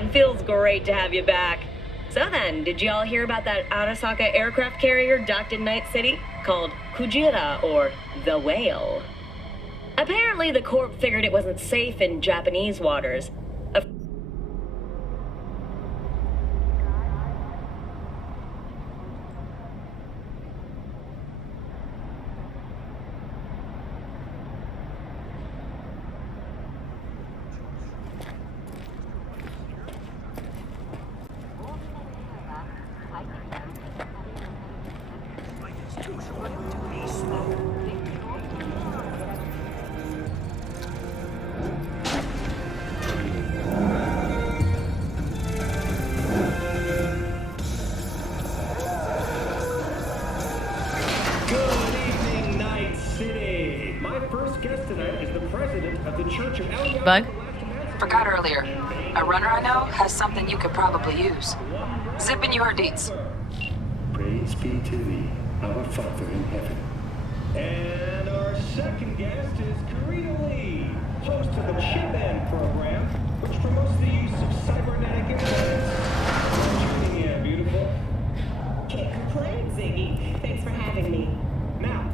friend. Feels great to have you back. So then, did y'all hear about that Arasaka aircraft carrier docked in Night City? Called Kujira, or the Whale. Apparently, the Corp figured it wasn't safe in Japanese waters. Bug? Forgot earlier. A runner I know has something you could probably use. Zip in your deets. Praise be to thee, our Father in heaven. And our second guest is Karina Lee, host of the Chip In program, which promotes the use of cybernetic implants. Yeah, beautiful. Can't complain, Ziggy. Thanks for having me. Now,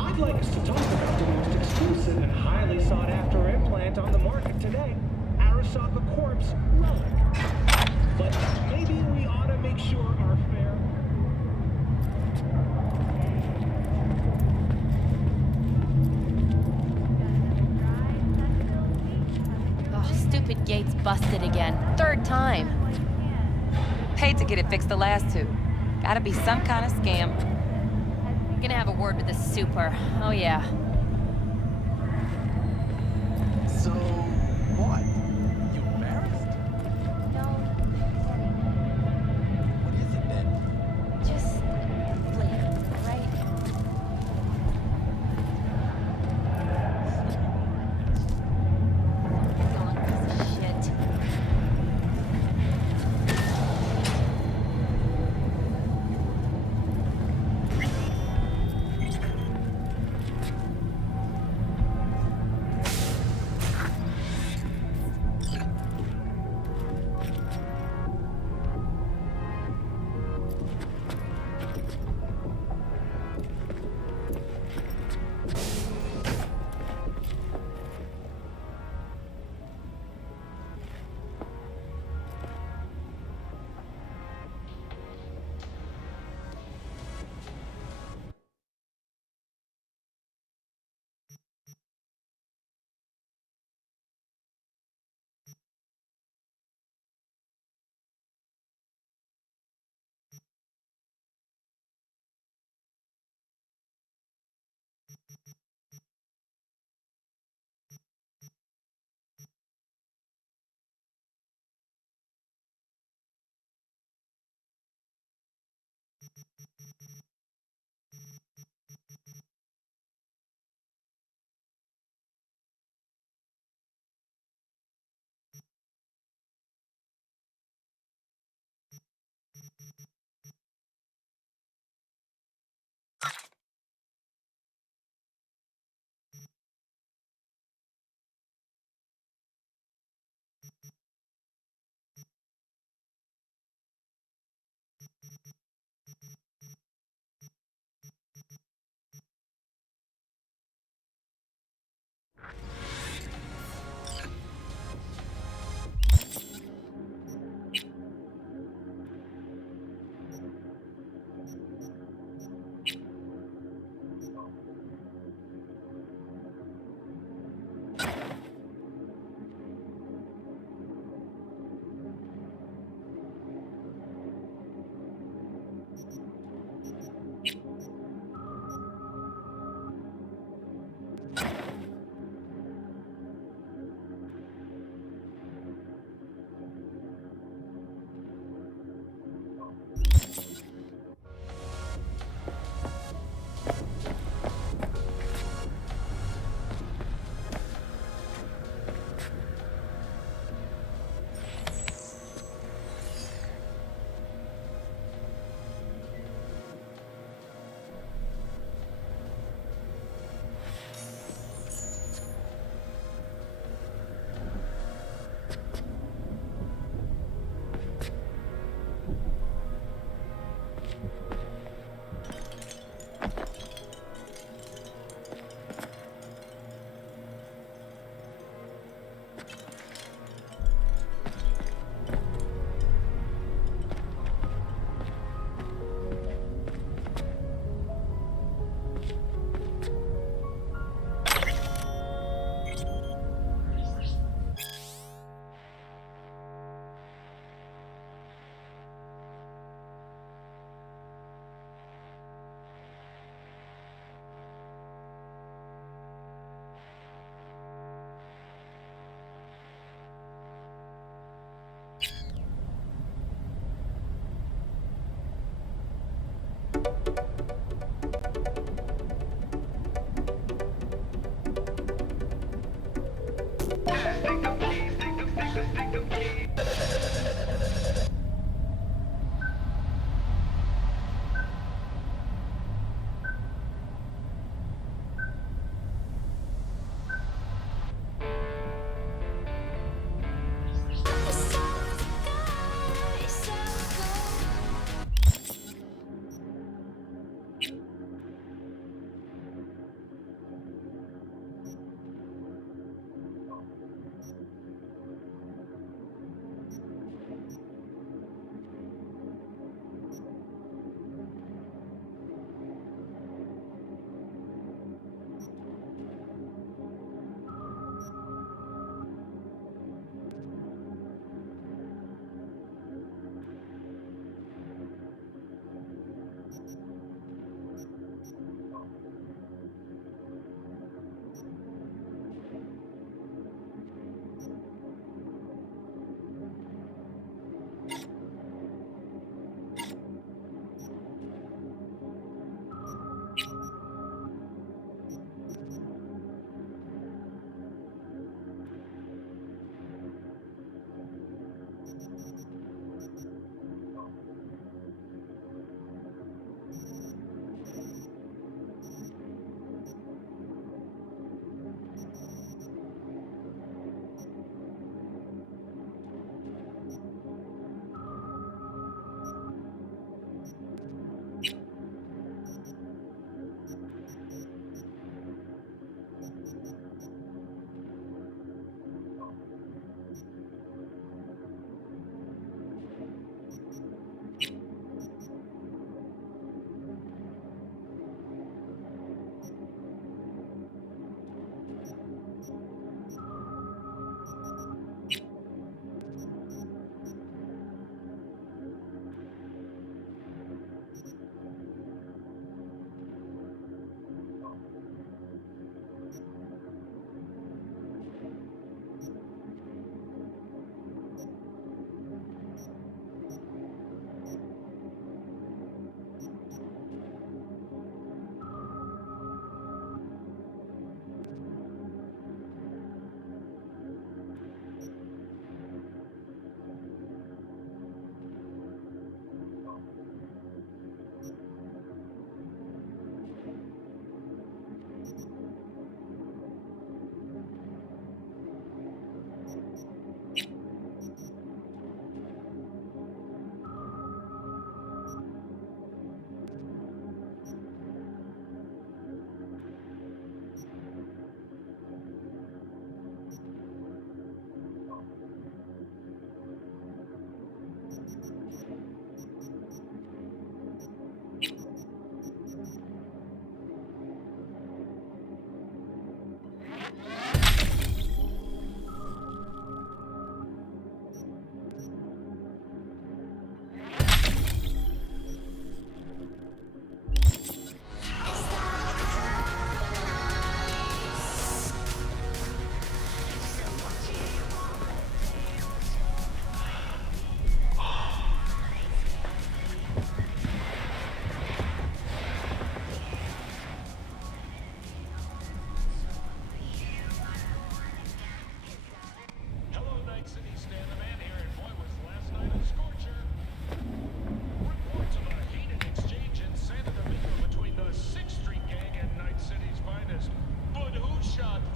I'd like us to talk about the most exclusive and highly sought-after implant on the market today, Arasaka Corp's Relic. But maybe we ought to make sure our fare... Oh, stupid gate's busted again. Third time. Paid to get it fixed the last two. Gotta be some kind of scam. Gonna have a word with the super. Oh yeah. So, what? You embarrassed? No. What is it then? Just flavor, right? Piece of shit.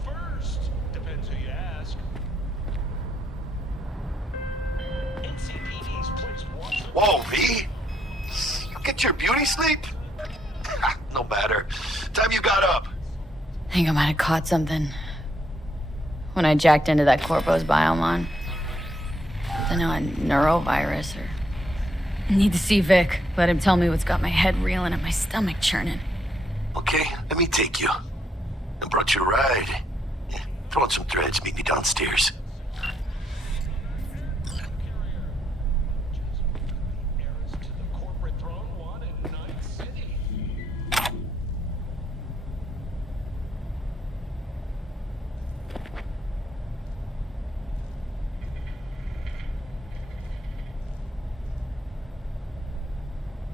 the first. Depends who you ask. NCPD's placed Watson. Whoa, V? You get your beauty sleep? No matter. Time you got up. I think I might have caught something when I jacked into that Corpo's biomon. I don't know, a neurovirus or... I need to see Vic. Let him tell me what's got my head reeling and my stomach churning. Okay, let me take you. I brought you a ride. Throw on some threads, meet me downstairs. Heirs to the corporate throne, one in Night City.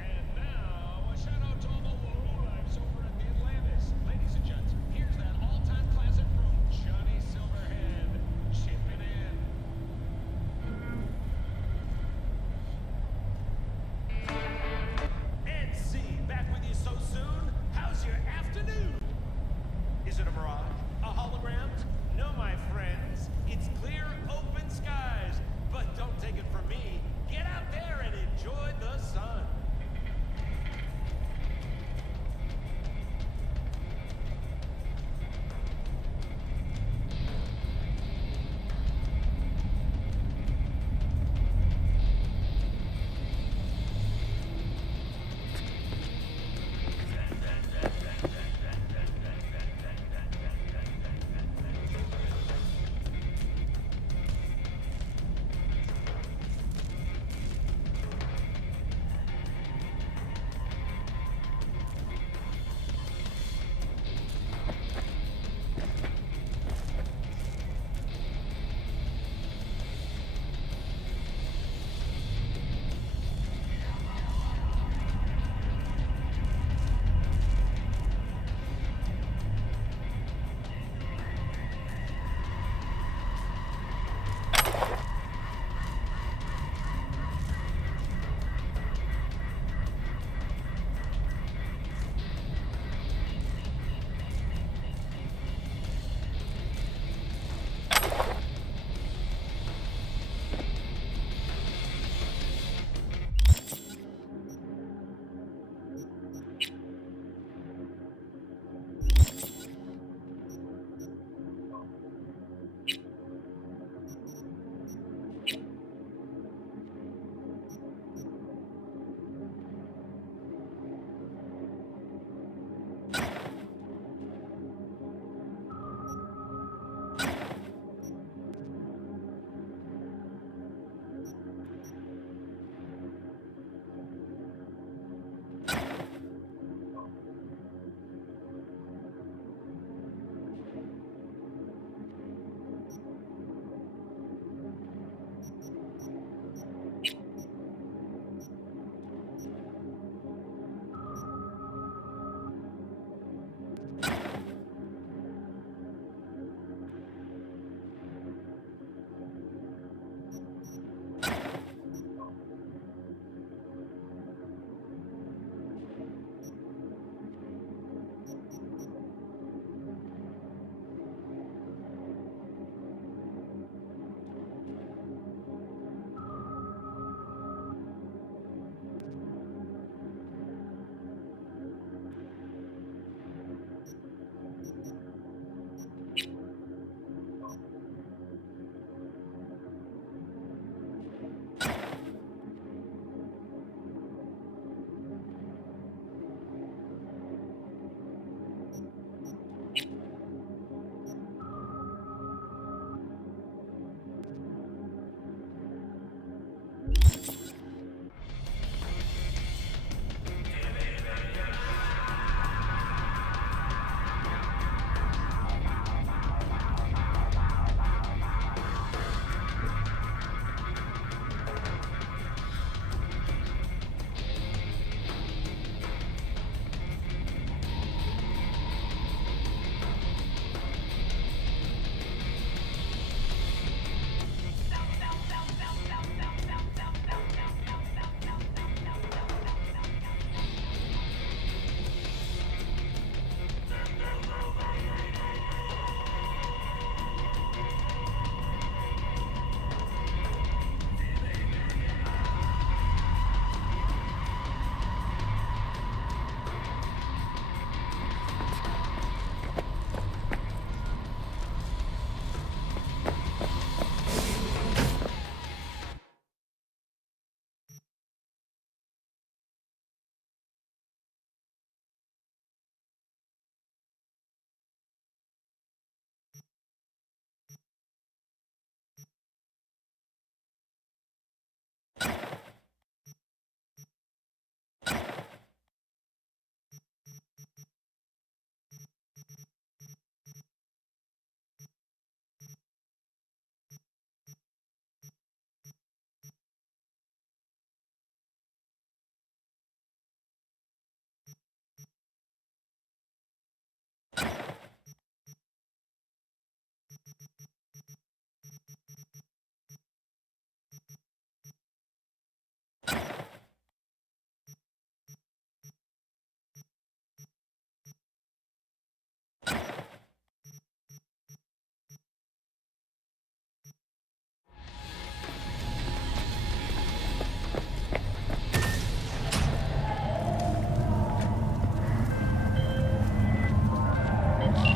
And now, a shout out to all the lowlifes over at the Atlantis. Ladies and gents, here's that all-time classic from Johnny Silverhead, chipping in. NC, back with you so soon? How's your afternoon? Is it a mirage? A hologram? No, my friends. It's clear, open skies. But don't take it from me. Get out there and enjoy the sun.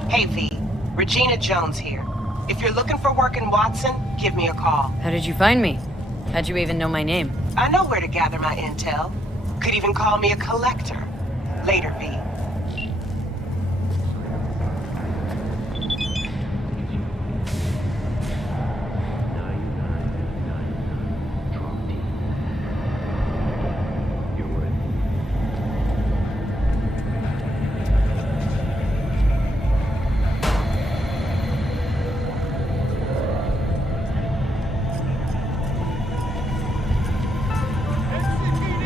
Hey, V. Regina Jones here. If you're looking for work in Watson, give me a call. How did you find me? How'd you even know my name? I know where to gather my intel. Could even call me a collector. Later, V.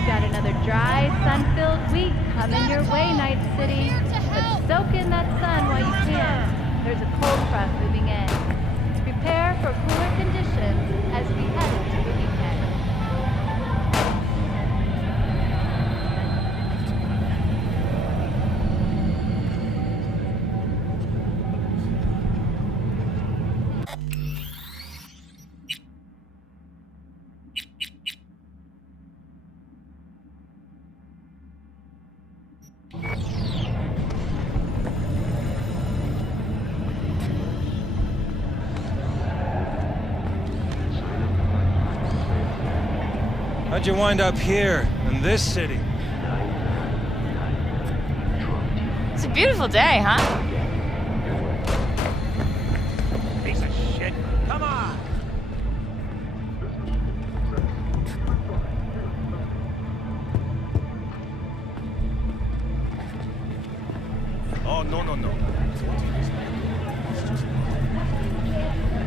Got another dry, sun-filled week coming your way, Night City. But soak in that sun while you can. There's a cold front moving in. Prepare for cooler conditions as we head into the weekend. How'd you wind up here, in this city? It's a beautiful day, huh? Piece of shit. Come on! Oh, no.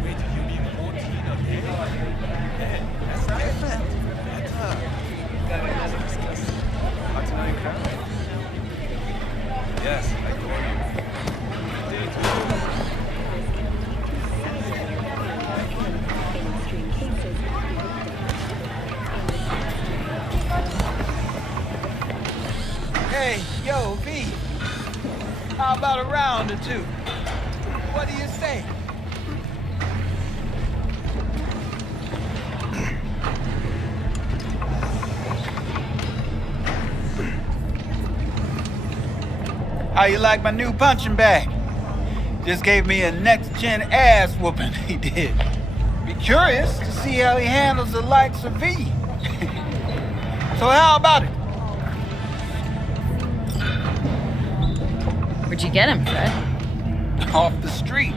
Wait, you mean 14 a day? Yeah, that's different. Yes, I call you. Hey, yo, V. How about a round or two? What do you say? How you like my new punching bag? Just gave me a next-gen ass whooping, he did. Be curious to see how he handles the likes of V. So how about it? Where'd you get him, Fred? Off the street.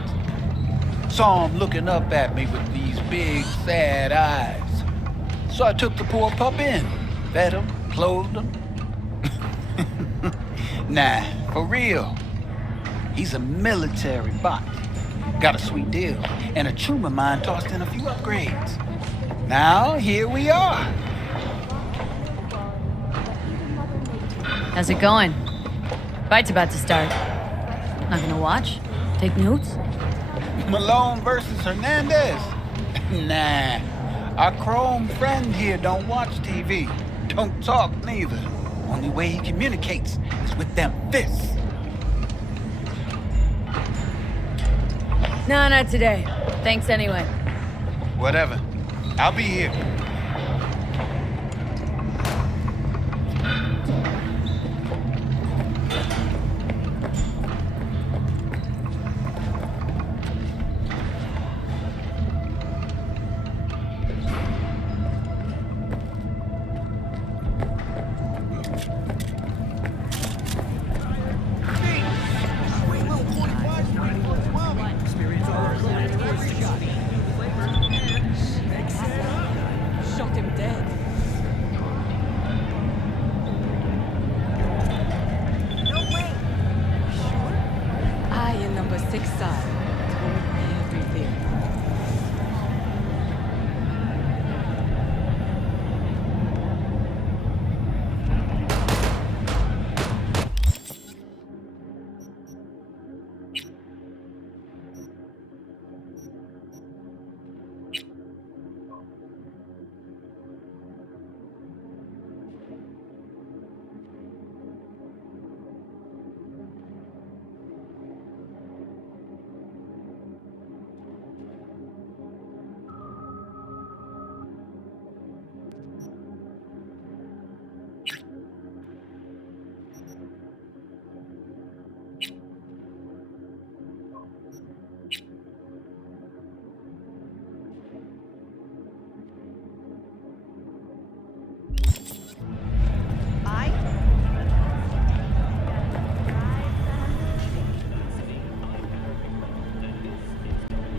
Saw him looking up at me with these big, sad eyes. So I took the poor pup in. Fed him, clothed him. Nah, for real. He's a military bot. Got a sweet deal, and a chum of mine tossed in a few upgrades. Now, here we are. How's it going? Fight's about to start. Not gonna watch? Take notes? Malone versus Hernandez? Nah. Our chrome friend here don't watch TV. Don't talk neither. Only way he communicates is with them fists. No, not today. Thanks anyway. Whatever. I'll be here.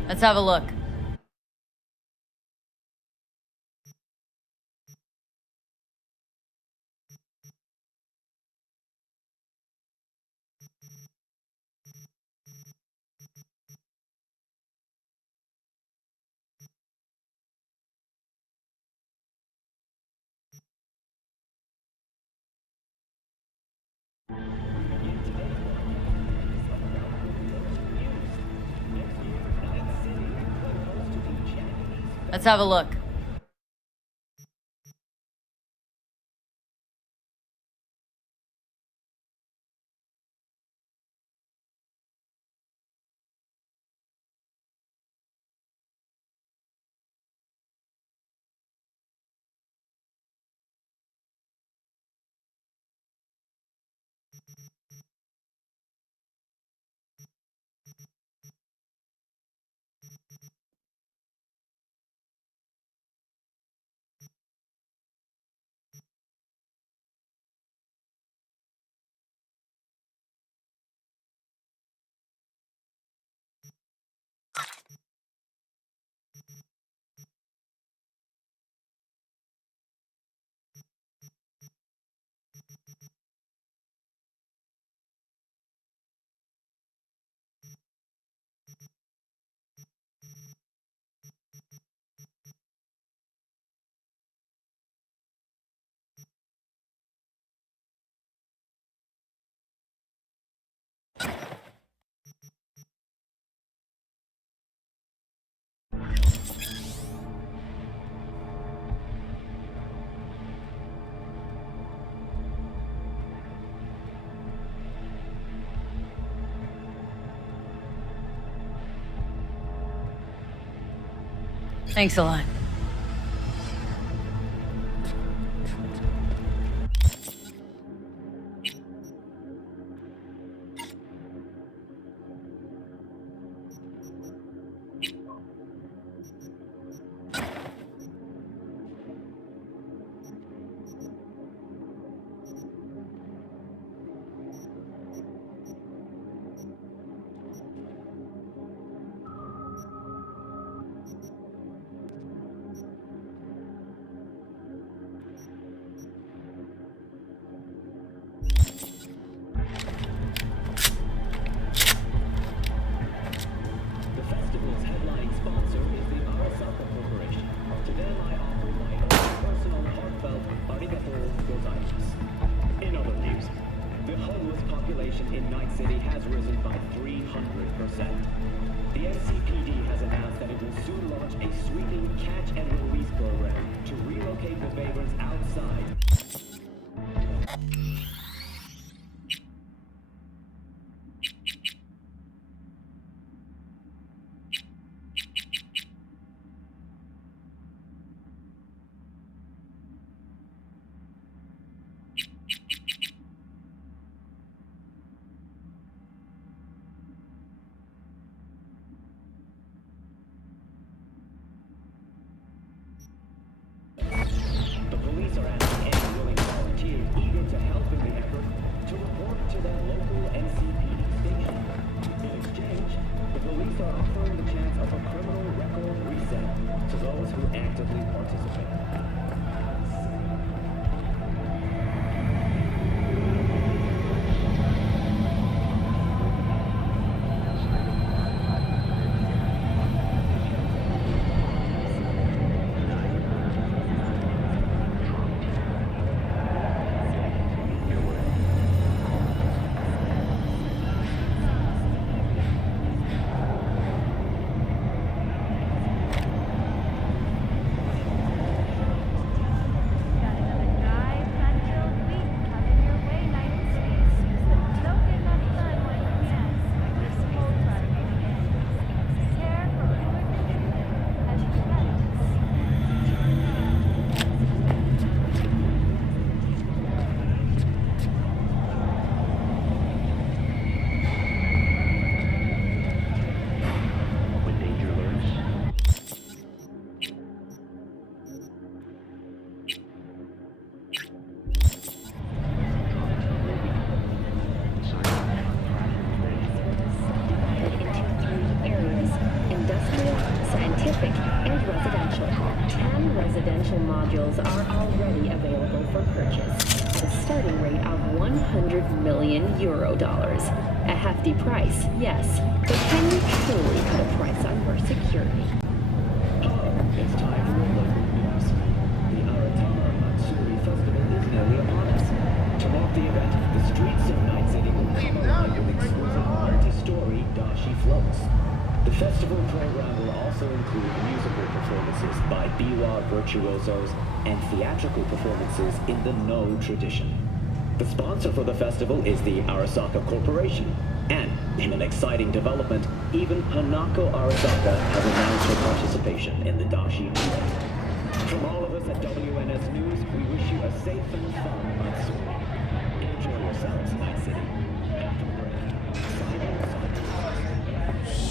Let's have a look. Let's have a look. Thanks a lot. The festival's headlining sponsor is the Arasaka Corporation. To them I offer my own personal heartfelt arigato gozaimasu. In other news, the homeless population in Night City has risen by 300%. The NCPD has announced that it will soon launch a sweeping catch and release program to relocate the vagrants outside. The police are asking any willing volunteers eager to help in the effort to report to their local NCPD station. In exchange, the police are offering the chance of a criminal record reset to those who actively participate. traffic and residential. 10 residential modules are already available for purchase at a starting rate of 100 million euro dollars. A hefty price, yes, but can you truly put a price on your security? It's time for your local news. The Aratama Matsuri Festival is nearly upon us. To mark the event, the streets of Night City will come alive with exclusive multi-story dashi floats. The festival program will also include musical performances by biwa virtuosos and theatrical performances in the No tradition. The sponsor for the festival is the Arasaka Corporation. And, in an exciting development, even Hanako Arasaka has announced her participation in the Dashi tour. From all of us at WNS News, we wish you a safe and fun Matsuri. Enjoy yourselves, Night City. After the break,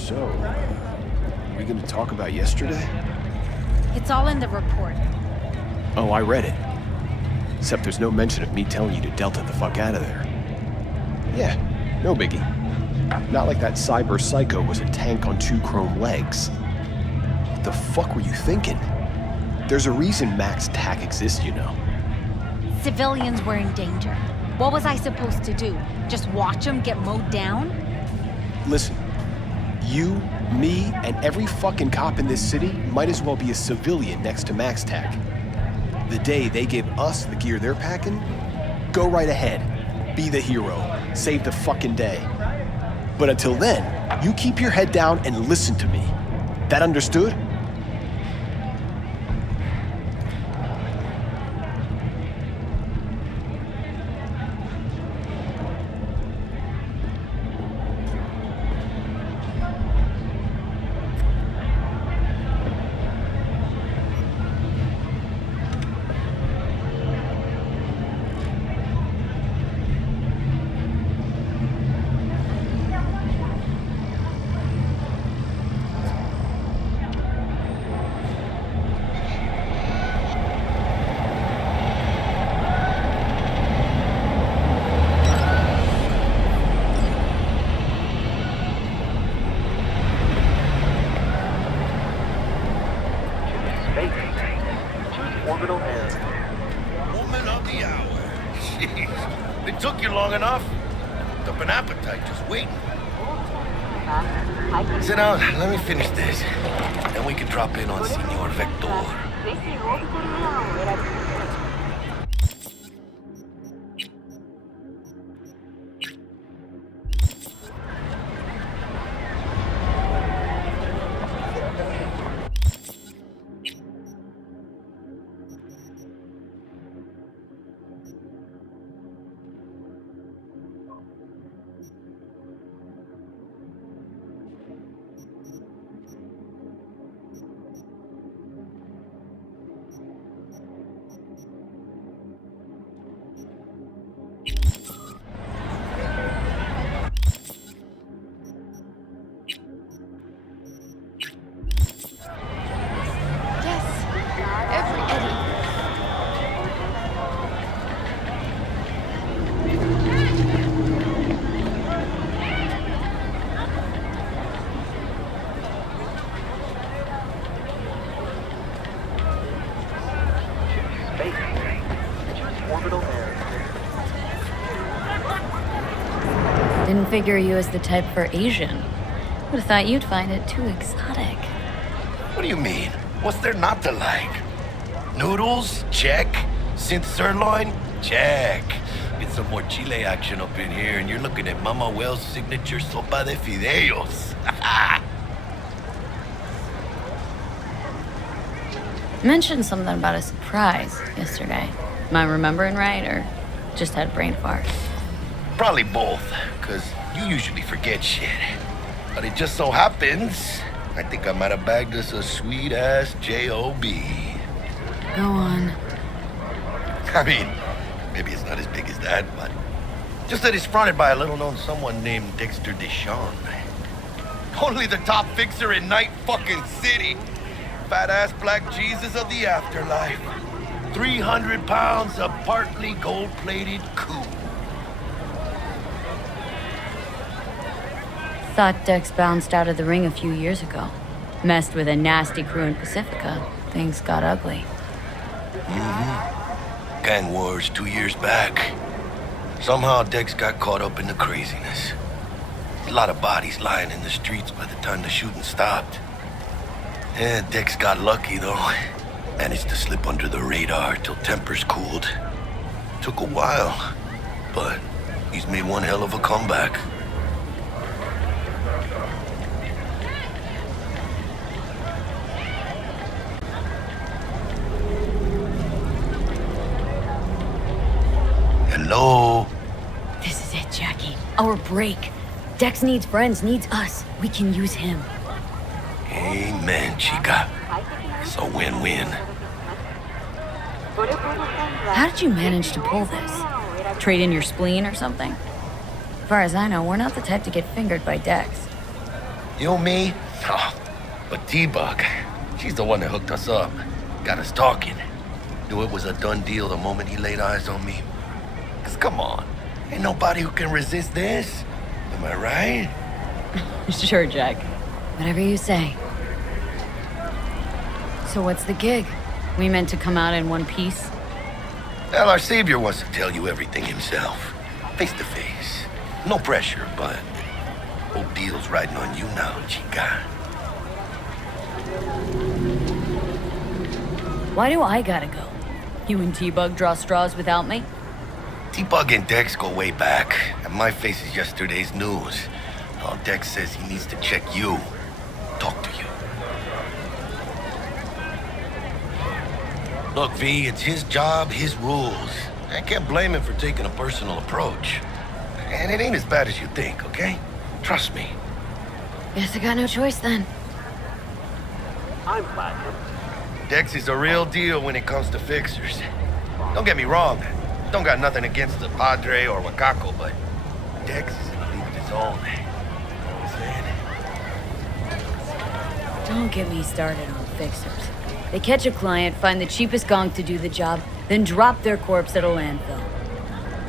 So, are we going to talk about yesterday? It's all in the report. Oh, I read it. Except there's no mention of me telling you to Delta the fuck out of there. Yeah, no biggie. Not like that cyber psycho was a tank on 2 chrome legs. What the fuck were you thinking? There's a reason Max TAC exists, you know. Civilians were in danger. What was I supposed to do? Just watch them get mowed down? Listen, you, me, and every fucking cop in this city might as well be a civilian next to Max TAC. The day they give us the gear they're packing, go right ahead. Be the hero. Save the fucking day. But until then, you keep your head down and listen to me. That understood? Woman of the hour. Jeez. It took you long enough. Up an appetite just waiting. Sit down, let me finish this. Then we can drop in on Senor Vector. Didn't figure you as the type for Asian. Would have thought you'd find it too exotic. What do you mean? What's there not to like? Noodles? Check. Synth sirloin? Check. Get some more chile action up in here, and you're looking at Mama Wells' signature sopa de fideos. Mentioned something about a surprise yesterday. Am I remembering right, or just had a brain fart? Probably both, because you usually forget shit. But it just so happens, I think I might have bagged us a sweet-ass J.O.B. Go on. I mean, maybe it's not as big as that, but just that it's fronted by a little-known someone named Dexter Deshawn. Only the top fixer in Night fucking City. Fat-ass black Jesus of the afterlife. 300 pounds of partly gold-plated coup. Thought Dex bounced out of the ring a few years ago. Messed with a nasty crew in Pacifica, things got ugly. Gang wars 2 years back. Somehow Dex got caught up in the craziness. A lot of bodies lying in the streets by the time the shooting stopped. Yeah, Dex got lucky though. Managed to slip under the radar till tempers cooled. Took a while, but he's made one hell of a comeback. Hello? This is it, Jackie. Our break. Dex needs friends, needs us. We can use him. Amen, chica. It's a win-win. How did you manage to pull this? Trade in your spleen or something? As far as I know, we're not the type to get fingered by Dex. You, me? Oh, but T-Bug, she's the one that hooked us up. Got us talking. Knew it was a done deal the moment he laid eyes on me. 'Cause come on, ain't nobody who can resist this. Am I right? Sure, Jack. Whatever you say. So what's the gig? We meant to come out in one piece? Well, our savior wants to tell you everything himself. Face to face. No pressure, but whole deal's riding on you now, chica. Why do I gotta go? You and T-Bug draw straws without me? T-Bug and Dex go way back, and my face is yesterday's news. Now Dex says he needs to check you. Talk to you. Look, V, it's his job, his rules. I can't blame him for taking a personal approach. And it ain't as bad as you think, okay? Trust me. Guess I got no choice then. I'm flattered. Dex is a real deal when it comes to fixers. Don't get me wrong. Don't got nothing against the Padre or Wakako, but Dex is in a league of his own. You know what I'm saying? Don't get me started on fixers. They catch a client, find the cheapest gong to do the job, then drop their corpse at a landfill.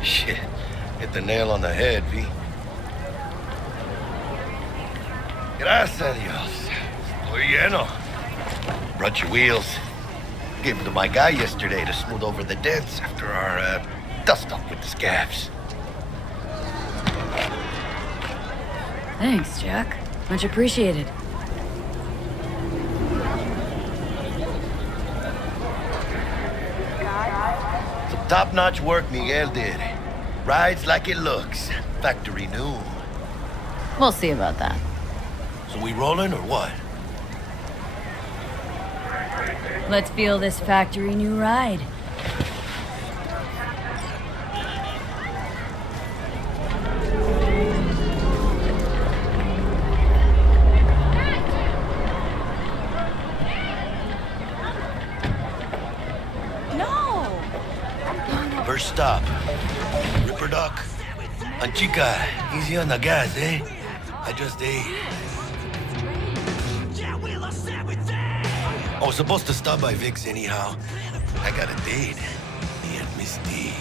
Shit. Hit the nail on the head, V. Gracias, Dios. Estoy lleno. Brought your wheels. Gave them to my guy yesterday to smooth over the dents after our dust-up with the scabs. Thanks, Jack. Much appreciated. Some top-notch work Miguel did. Rides like it looks. Factory new. We'll see about that. So we rolling or what? Let's feel this factory new ride. No! First stop. Ripper Dock. And chica, easy on the gas, eh? I just ate. I was supposed to stop by Vic's anyhow. I got a date. Me and Miss D.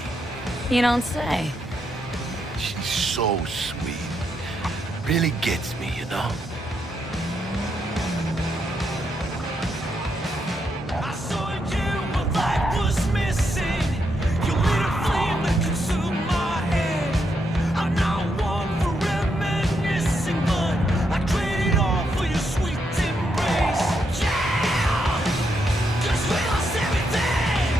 You don't say. She's so sweet. Really gets me, you know? I saw you, but life was missing. You lit a flame that consumed my head. I'm now one for reminiscing, but I traded all for your sweet embrace. Yeah! 'Cause we lost everything.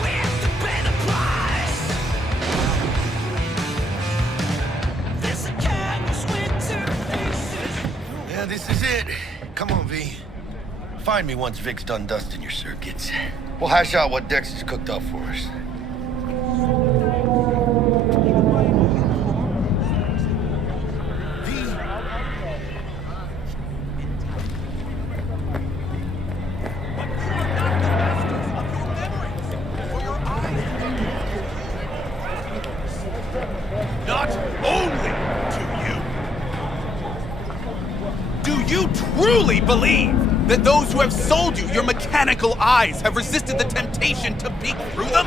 We have to pay the price. This again was went to pieces. Yeah, this is it. Come on, V. Find me once Vic's done dusting your circuits. We'll hash out what Dex has cooked up for us. Not only to you. Do you truly believe that those who have sold you your mechanical eyes have resisted the temptation to peek through them?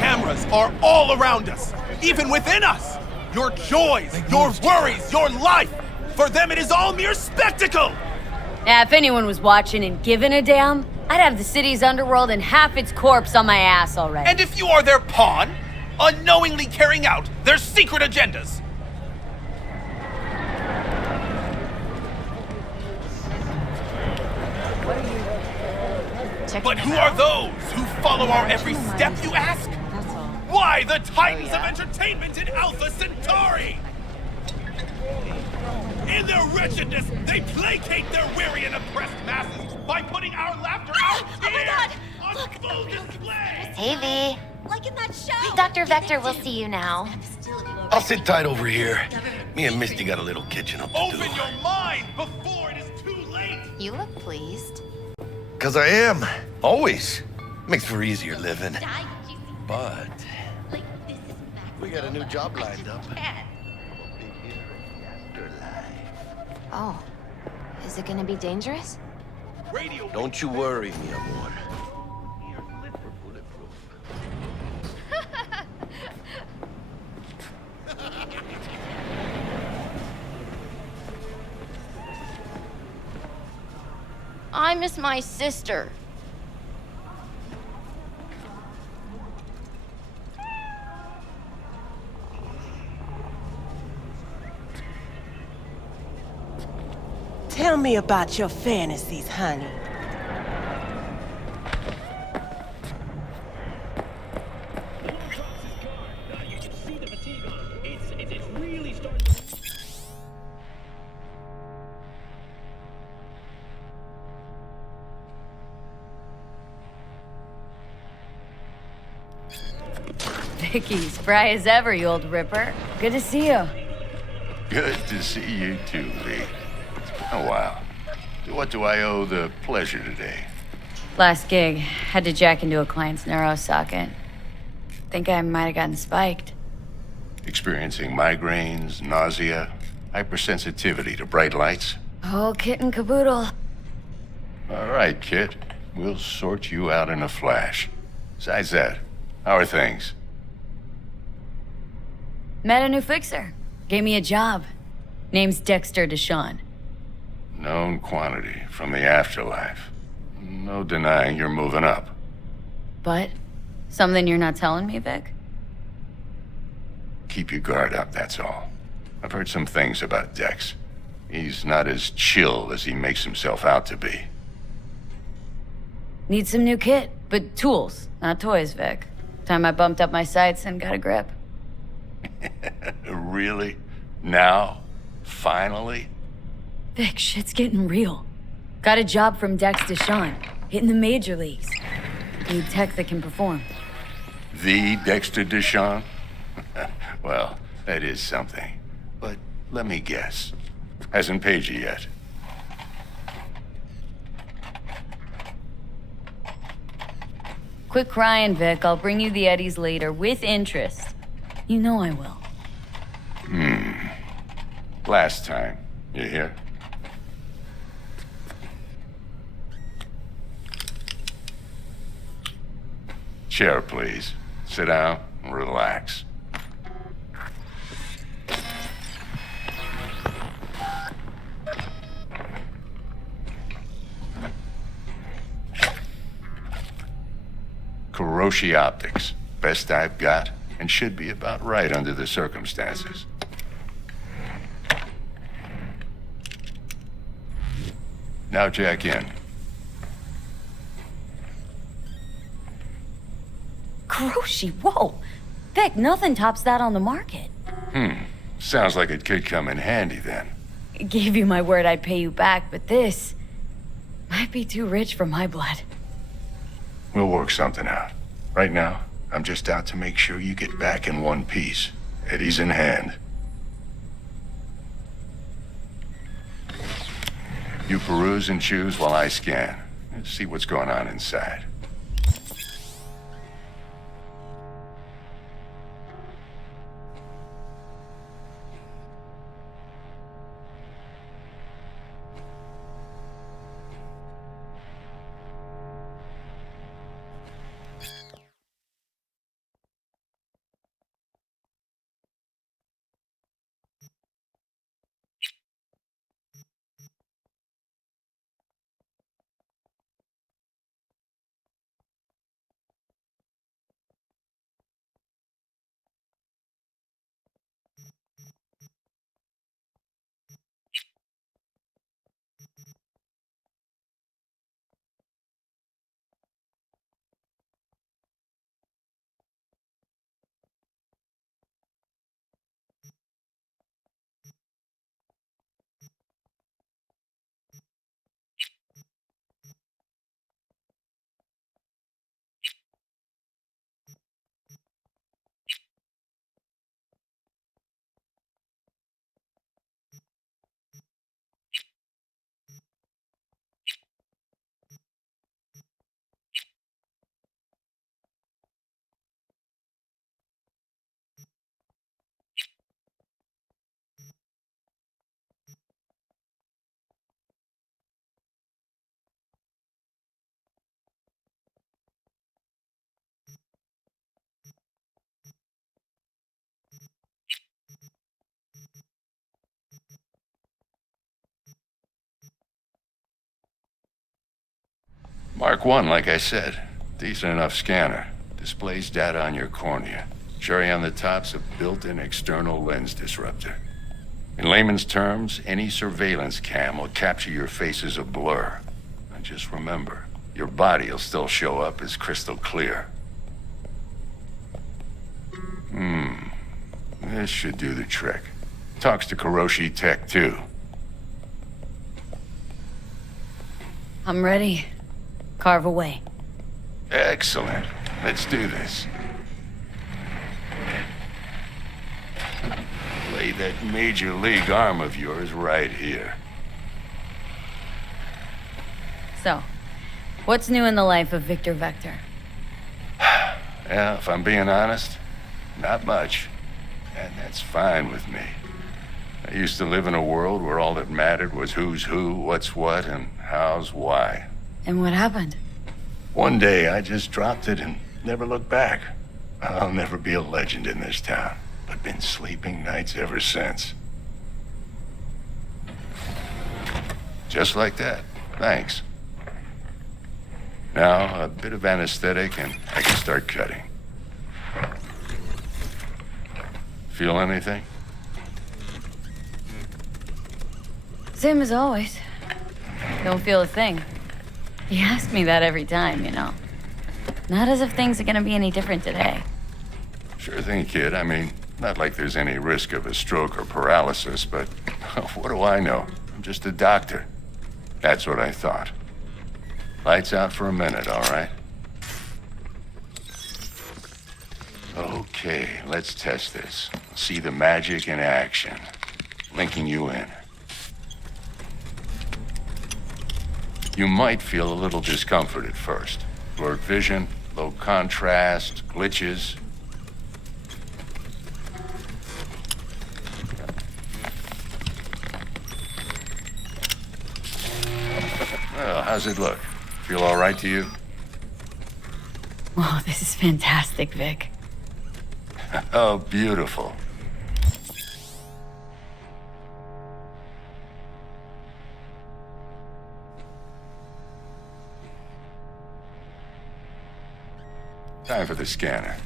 Cameras are all around us, even within us. your joys, your worries, your life. For them, it is all mere spectacle. Yeah, if anyone was watching and giving a damn, I'd have the city's underworld and half its corpse on my ass already. And if you are their pawn, unknowingly carrying out their secret agendas. But who are those who follow our every step, you ask? Why the Titans of Entertainment in Alpha Centauri? In their wretchedness, they placate their weary and oppressed masses by putting our laughter, our tears, on full display! Hey, V. Like in that show. Dr. Vector will see you now. I'll sit tight over here. Me and Misty got a little kitchen up to do. Open your mind before it is too late! You look pleased. 'Cause I am. Always. Makes for easier living. But we got a new job lined up. Oh. Is it gonna be dangerous? Don't you worry, mi amor. I miss my sister. Tell me about your fantasies, honey. Vicky, spry as ever, you old ripper. Good to see you. Good to see you too, V. Oh, wow. To what do I owe the pleasure today? Last gig, had to jack into a client's neuro socket. Think I might have gotten spiked. Experiencing migraines, nausea, hypersensitivity to bright lights? Oh, kit and caboodle. All right, kid. We'll sort you out in a flash. Besides that, how are things? Met a new fixer. Gave me a job. Name's Dexter Deshawn. Known quantity from the afterlife. No denying you're moving up. But? Something you're not telling me, Vic? Keep your guard up, that's all. I've heard some things about Dex. He's not as chill as he makes himself out to be. Need some new kit, but tools, not toys, Vic. Time I bumped up my sights and got a grip. Really? Now? Finally? Vic, shit's getting real. Got a job from Dex Deshawn, hitting the major leagues. Need tech that can perform. The Dexter Deshawn? Well, that is something. But let me guess. Hasn't paid you yet. Quit crying, Vic. I'll bring you the Eddies later, with interest. You know I will. Last time. You hear? Chair, please. Sit down and relax. Kuroshi Optics. Best I've got, and should be about right under the circumstances. Now jack in. Kuroshi, whoa! Vic, nothing tops that on the market. Sounds like it could come in handy then. Gave you my word I'd pay you back, but this might be too rich for my blood. We'll work something out. Right now, I'm just out to make sure you get back in one piece. Eddie's in hand. You peruse and choose while I scan. See what's going on inside. Mark 1, like I said. Decent enough scanner. Displays data on your cornea. Cherry on the top's a built-in external lens disruptor. In layman's terms, any surveillance cam will capture your face as a blur. And just remember, your body will still show up as crystal clear. This should do the trick. Talks to Kuroshi Tech, too. I'm ready. Carve away. Excellent. Let's do this. Lay that major league arm of yours right here. So, what's new in the life of Victor Vector? Yeah, if I'm being honest, not much. And that's fine with me. I used to live in a world where all that mattered was who's who, what's what, and how's why. And what happened? One day, I just dropped it and never looked back. I'll never be a legend in this town, but been sleeping nights ever since. Just like that. Thanks. Now, a bit of anesthetic and I can start cutting. Feel anything? Same as always. Don't feel a thing. You ask me that every time, you know. Not as if things are gonna be any different today. Sure thing, kid. I mean, not like there's any risk of a stroke or paralysis, but what do I know? I'm just a doctor. That's what I thought. Lights out for a minute, all right? Okay, let's test this. See the magic in action. Linking you in. You might feel a little discomfort at first. Blurred vision, low contrast, glitches. Well, how's it look? Feel all right to you? Oh, this is fantastic, Vic. Oh, beautiful. Time for the scanner.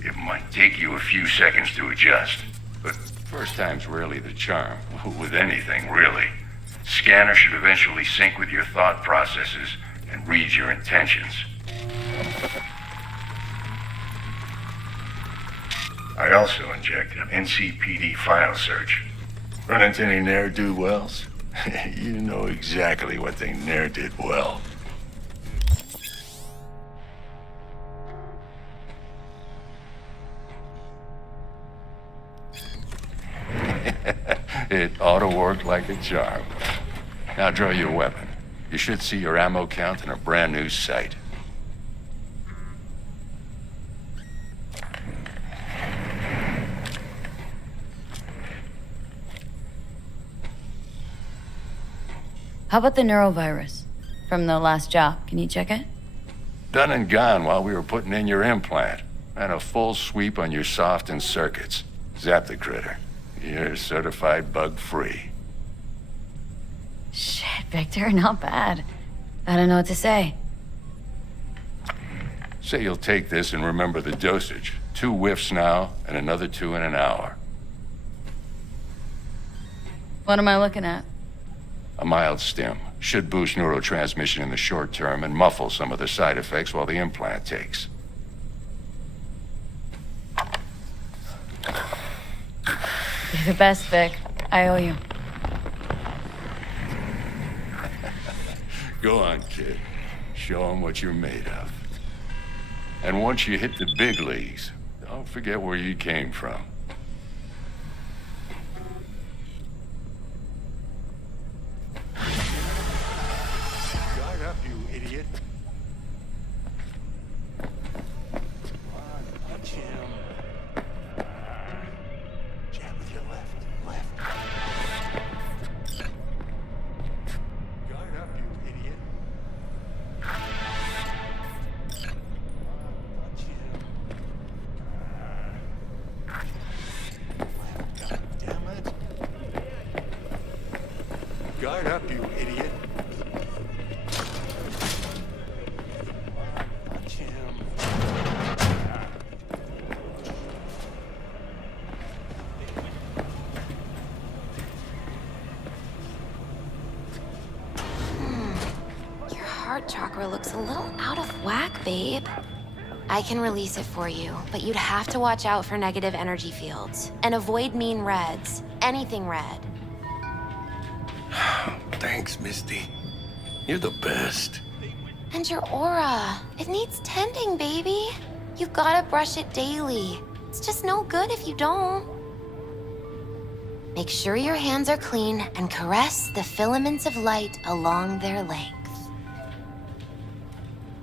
It might take you a few seconds to adjust, but first time's rarely the charm. With anything, really. Scanner should eventually sync with your thought processes and read your intentions. I also inject an NCPD file search. Run into any ne'er-do-wells? You know exactly what they ne'er did well. It ought to work like a charm. Now draw your weapon. You should see your ammo count in a brand new sight. How about the neurovirus from the last job? Can you check it? Done and gone while we were putting in your implant. And a full sweep on your soft and circuits. Zap the critter. You're certified bug-free. Shit, Victor, not bad. I don't know what to say. Say you'll take this and remember the dosage. 2 whiffs now, and another 2 in an hour. What am I looking at? A mild stim. Should boost neurotransmission in the short term and muffle some of the side effects while the implant takes. You're the best, Vic. I owe you. Go on, kid. Show them what you're made of. And once you hit the big leagues, don't forget where you came from. Guard up, you idiot. Come on, punch him. Jab with your left. Guard up, you idiot. Punch him. Guard up, you idiot. Your heart chakra looks a little out of whack, babe. I can release it for you, but you'd have to watch out for negative energy fields and avoid mean reds. Anything red. Thanks, Misty. You're the best. And your aura. It needs tending, baby. You gotta brush it daily. It's just no good if you don't. Make sure your hands are clean and caress the filaments of light along their length.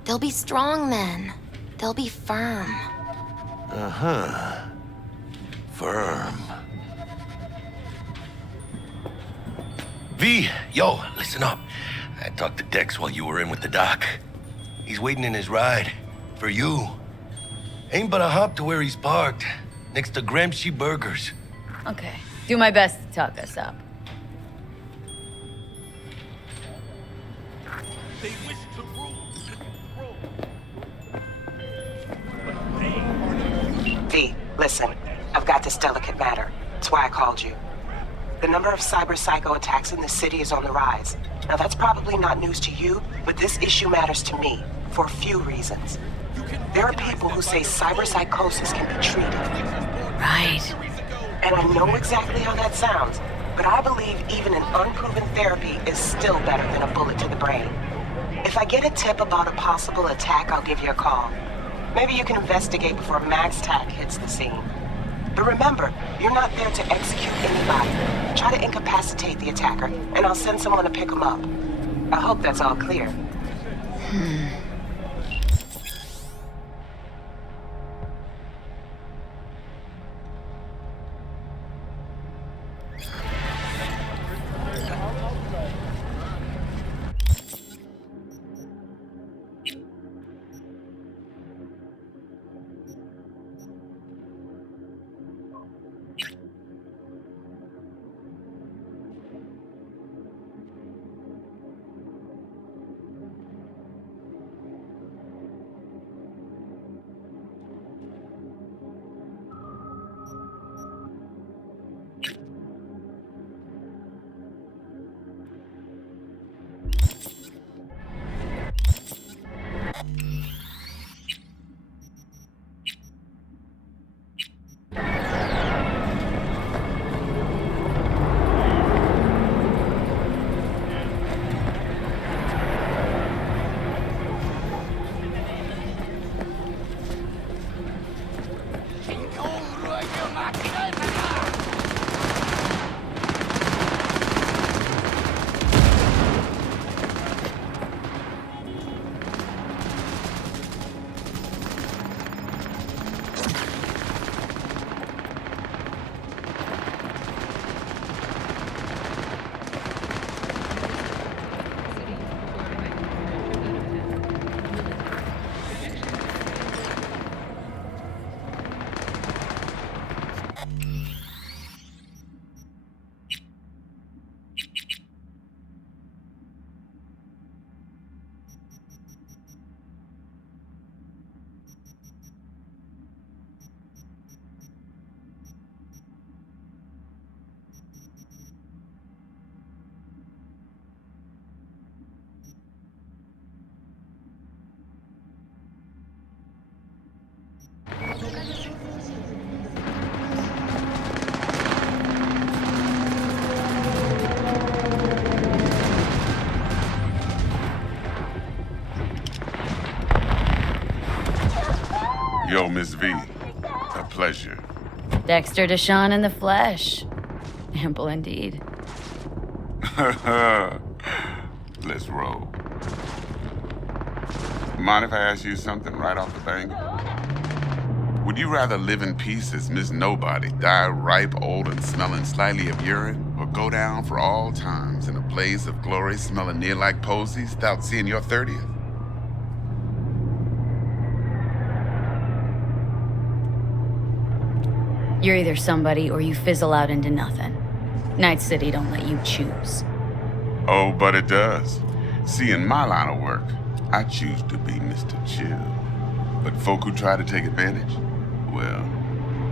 They'll be strong then. They'll be firm. Uh-huh. Firm. V, yo, listen up. I talked to Dex while you were in with the doc. He's waiting in his ride. For you. Ain't but a hop to where he's parked. Next to Gramsci Burgers. Okay. Do my best to talk us up. They wish to rule. V, listen. I've got this delicate matter. That's why I called you. The number of cyber psycho attacks in the city is on the rise. Now that's probably not news to you, but this issue matters to me for a few reasons. There are people who say cyber psychosis can be treated. Right. And I know exactly how that sounds, but I believe even an unproven therapy is still better than a bullet to the brain. If I get a tip about a possible attack, I'll give you a call. Maybe you can investigate before MaxTac hits the scene. But remember, you're not there to execute anybody. Try to incapacitate the attacker, and I'll send someone to pick him up. I hope that's all clear. Yo, Miss V. A pleasure. Dexter Deshawn in the flesh. Ample indeed. Let's roll. Mind if I ask you something right off the bank? Would you rather live in peace as Miss Nobody, die ripe, old, and smelling slightly of urine, or go down for all times in a blaze of glory smelling near like posies without seeing your 30th? You're either somebody or you fizzle out into nothing. Night City don't let you choose. Oh, but it does. See, in my line of work, I choose to be Mr. Chill. But folk who try to take advantage, well,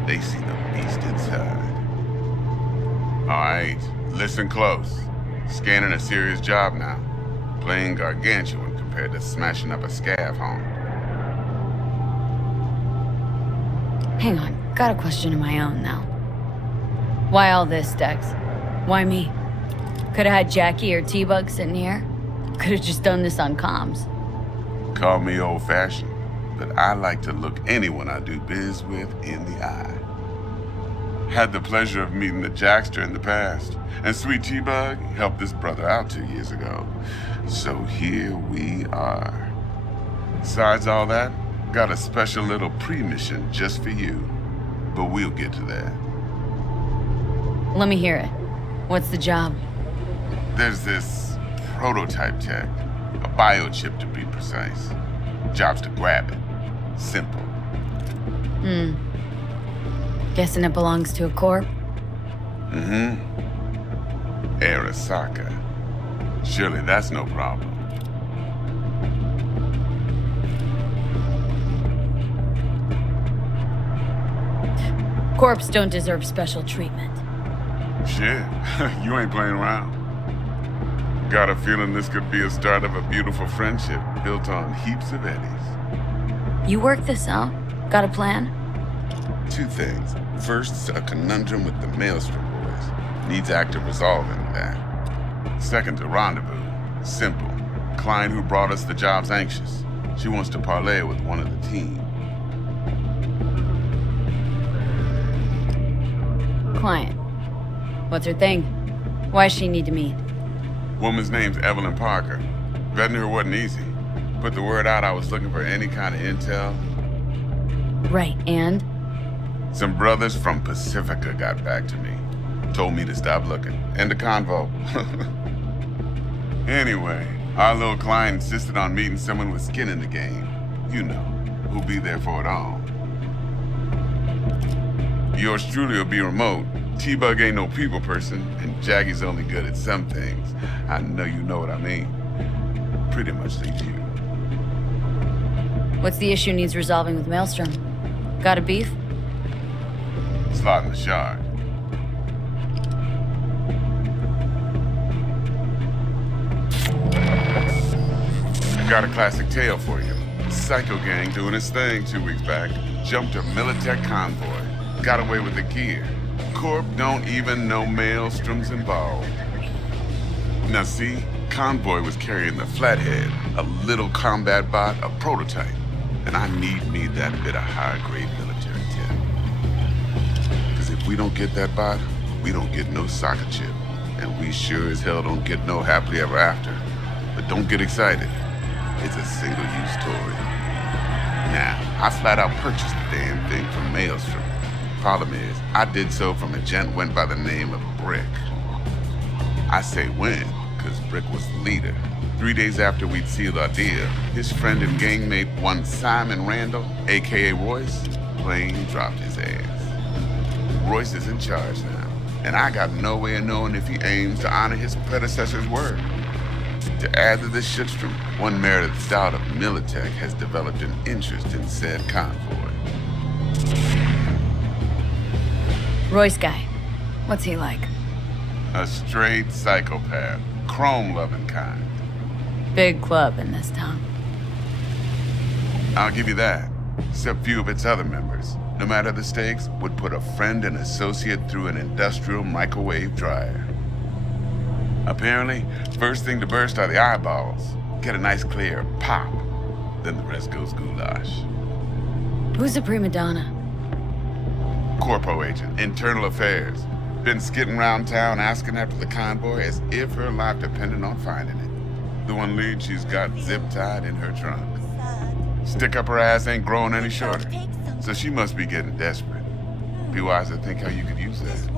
they see the beast inside. All right, listen close. Scanning a serious job now. Playing gargantuan compared to smashing up a scav home. Hang on, got a question of my own now. Why all this, Dex? Why me? Could've had Jackie or T-Bug sitting here. Could've just done this on comms. Call me old-fashioned, but I like to look anyone I do biz with in the eye. Had the pleasure of meeting the Jackster in the past, and Sweet T-Bug helped this brother out 2 years ago. So here we are. Besides all that, got a special little pre-mission just for you. But we'll get to that. Let me hear it. What's the job? There's this prototype tech, a biochip to be precise. Job's to grab it. Simple. Guessing it belongs to a corp? Mm-hmm. Arasaka. Surely that's no problem. Corps don't deserve special treatment. Shit, you ain't playing around. Got a feeling this could be a start of a beautiful friendship built on heaps of eddies. You work this out? Got a plan? 2 things. First, a conundrum with the Maelstrom boys. Needs active resolving that. Second, a rendezvous. Simple. Client who brought us the job's anxious. She wants to parlay with one of the team. Client. What's her thing? Why does she need to meet? Woman's name's Evelyn Parker. Vetting her wasn't easy. Put the word out I was looking for any kind of intel. Right, and? Some brothers from Pacifica got back to me. Told me to stop looking. End of convo. Anyway, our little client insisted on meeting someone with skin in the game. You know, who'll be there for it all. Yours truly will be remote. T-Bug ain't no people person, and Jackie's only good at some things. I know you know what I mean. Pretty much leaves you. What's the issue needs resolving with Maelstrom? Got a beef? Slot in the shard. Got a classic tale for you. Psycho gang doing its thing 2 weeks back. Jumped a Militech convoy. Got away with the gear. Corp don't even know Maelstrom's involved. Now see, convoy was carrying the Flathead, a little combat bot, a prototype. And I need me that bit of high-grade military tech. Because if we don't get that bot, we don't get no soccer chip. And we sure as hell don't get no happily ever after. But don't get excited. It's a single-use toy. Now, I flat out purchased the damn thing from Maelstrom. Problem is, I did so from a gent went by the name of Brick. I say when, because Brick was the leader. 3 days after we'd sealed our deal, his friend and gangmate, one Simon Randall, a.k.a. Royce, plain dropped his ass. Royce is in charge now, and I got no way of knowing if he aims to honor his predecessor's word. To add to this shitstorm, one merited stout of Militech has developed an interest in said convoy. Royce guy. What's he like? A straight psychopath. Chrome-loving kind. Big club in this town. I'll give you that. Except few of its other members, no matter the stakes, would put a friend and associate through an industrial microwave dryer. Apparently, first thing to burst are the eyeballs. Get a nice clear pop. Then the rest goes goulash. Who's the prima donna? Corpo agent, internal affairs. Been skidding around town asking after the convoy as if her life depended on finding it. The one lead she's got zip-tied in her trunk. Stick up her ass ain't growing any shorter, so she must be getting desperate. Be wise to think how you could use that.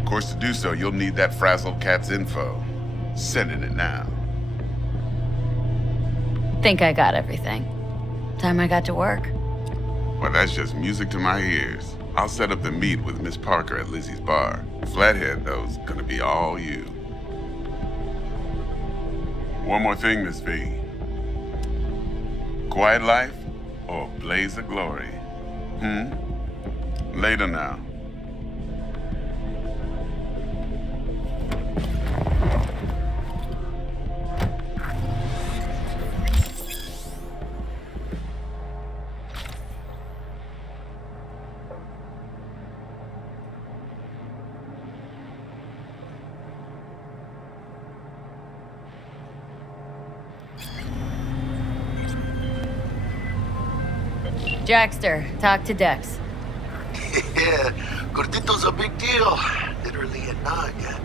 Of course, to do so, you'll need that frazzled cat's info. Sending it now. Think I got everything. Time I got to work. Well, that's just music to my ears. I'll set up the meet with Miss Parker at Lizzie's bar. Flathead, though, is gonna be all you. One more thing, Miss V. Quiet life or blaze of glory? Later now. Jackster, talk to Dex. Yeah, Gordito's a big deal. Literally a nug.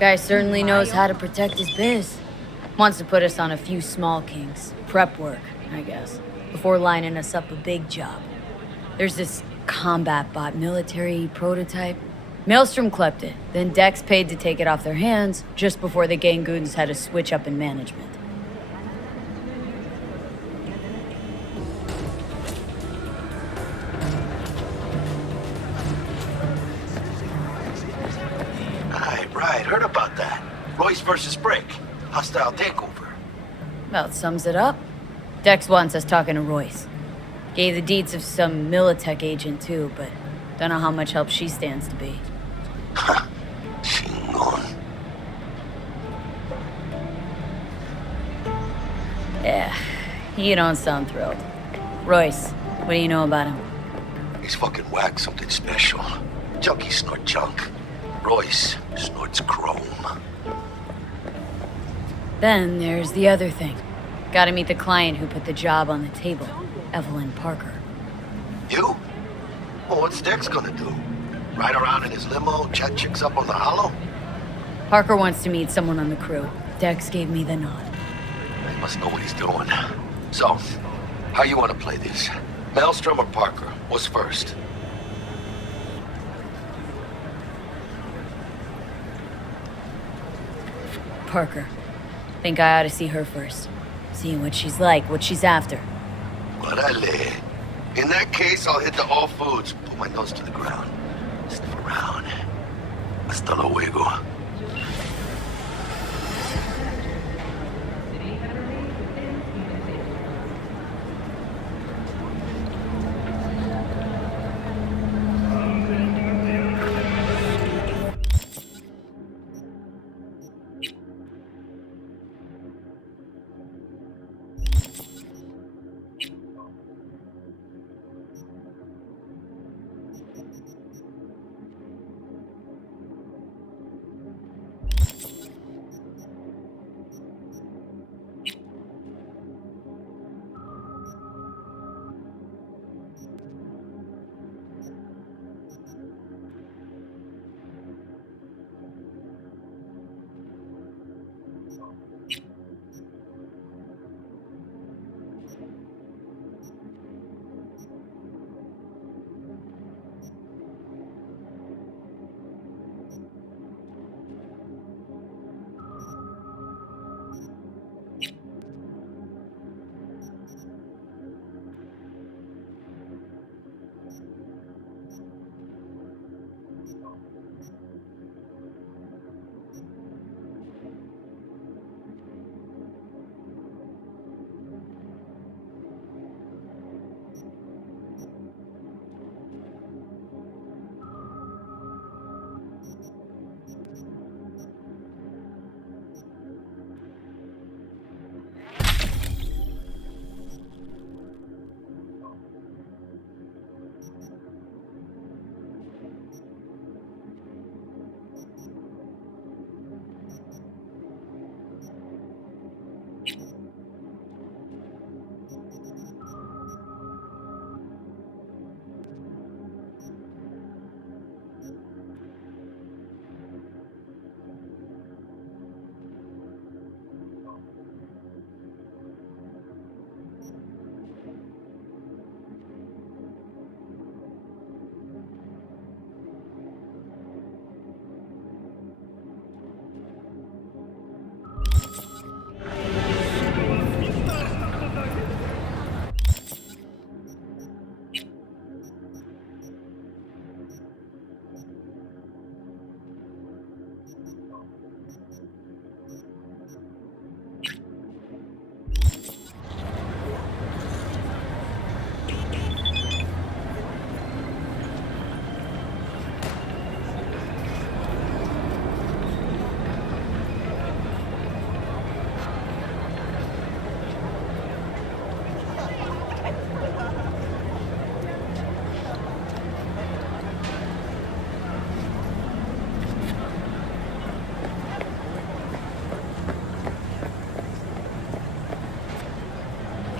Guy certainly knows how to protect his biz. Wants to put us on a few small kinks. Prep work, I guess. Before lining us up a big job. There's this combat bot military prototype. Maelstrom clept it, then Dex paid to take it off their hands just before the Gangoons had a switch up in management. Right, heard about that. Royce versus Brick. Hostile takeover. About sums it up. Dex wants us talking to Royce. Gave the deets of some Militech agent too, but don't know how much help she stands to be. Yeah, you don't sound thrilled. Royce, what do you know about him? He's fucking whack, something special. Junkies snort junk. Royce snorts chrome. Then there's the other thing. Gotta meet the client who put the job on the table, Evelyn Parker. You? Well, what's Dex gonna do? Ride around in his limo, chat chicks up on the hollow? Parker wants to meet someone on the crew. Dex gave me the nod. He must know what he's doing. So, how you want to play this? Maelstrom or Parker? What's first? Parker. Think I ought to see her first. See what she's like, what she's after. Orale. In that case, I'll hit the all foods. Put my nose to the ground. Sniff around. Hasta luego.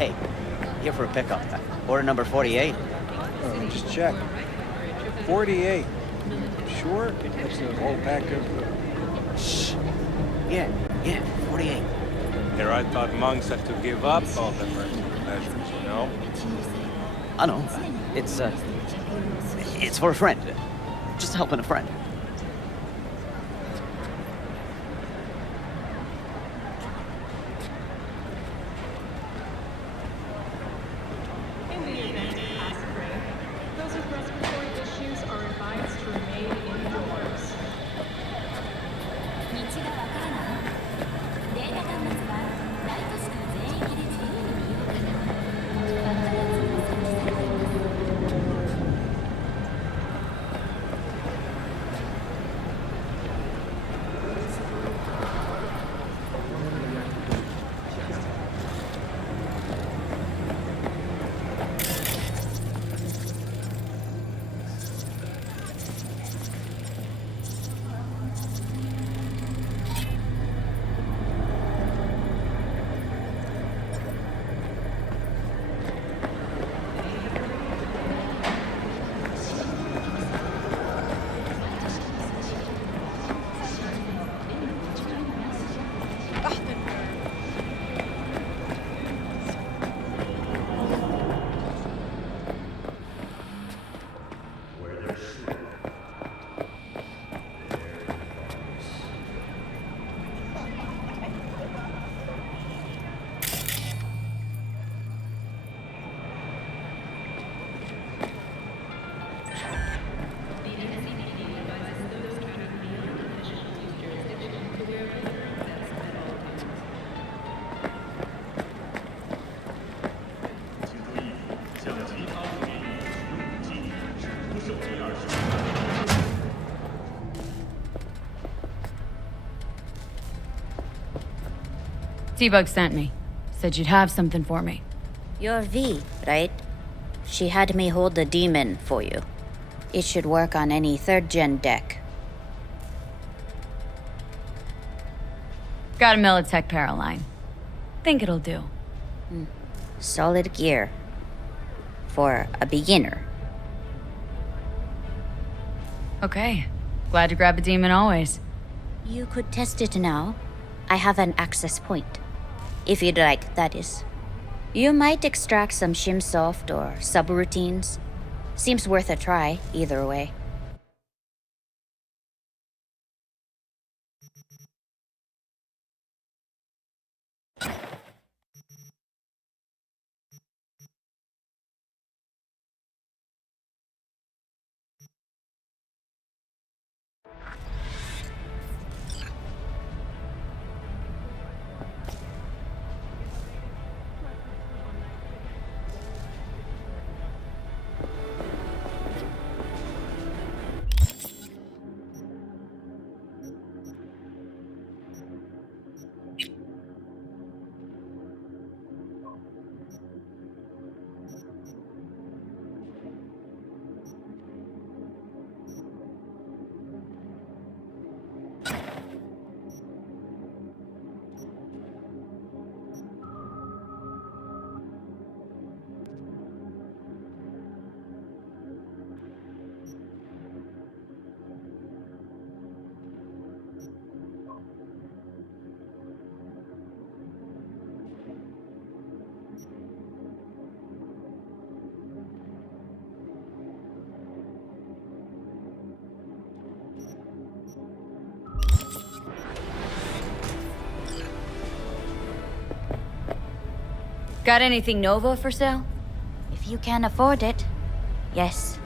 Hey, here for a pickup. Order number 48. Oh, just check. 48. Sure? That's the whole pack of... Shh. Yeah, 48. Here, I thought monks had to give up all their personal pleasures, you know? I know. It's for a friend. Just helping a friend. In the event of outbreak, those with respiratory issues are advised to remain indoors. 道がわからない。データ端末は大都市の全域で自由に利用可能。爆発も設置されています。T-Bug sent me. Said you'd have something for me. You're V, right? She had me hold the demon for you. It should work on any 3rd-gen deck. Got a Militech Paraline. Think it'll do. Solid gear. For a beginner. Okay. Glad to grab a demon always. You could test it now. I have an access point. If you'd like, that is. You might extract some shimsoft or subroutines. Seems worth a try, either way. Got anything Nova for sale? If you can afford it, yes.